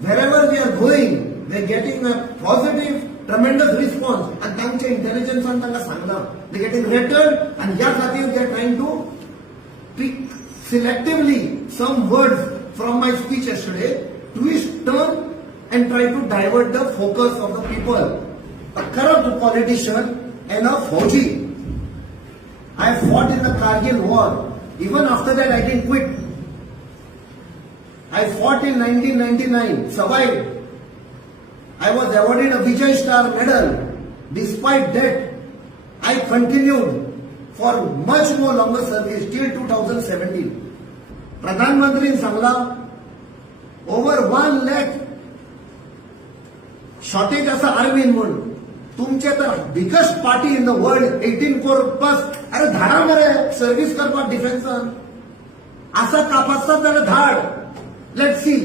wherever we are going, we are getting a positive, tremendous response. And thanks to intelligence and thanks to they are getting returned, and yeah, they are trying to pick selectively some words from my speech yesterday, twist, turn, and try to divert the focus of the people. A corrupt politician and a Fauji. I fought in the Kargil war. Even after that, I didn't quit. I fought in 1999, survived. I was awarded a Vijay Star medal. Despite that, I continued for much more longer service till 2017. Pradhan Mantri Sangla over 1 lakh shortage असा आर्मीन म्हणून तुमचे तर biggest party in the world 18 crore plus अरे धाडा मरे service करपाक डिफेन्सान असा कापासता जाल्यार धाड लेट्स सी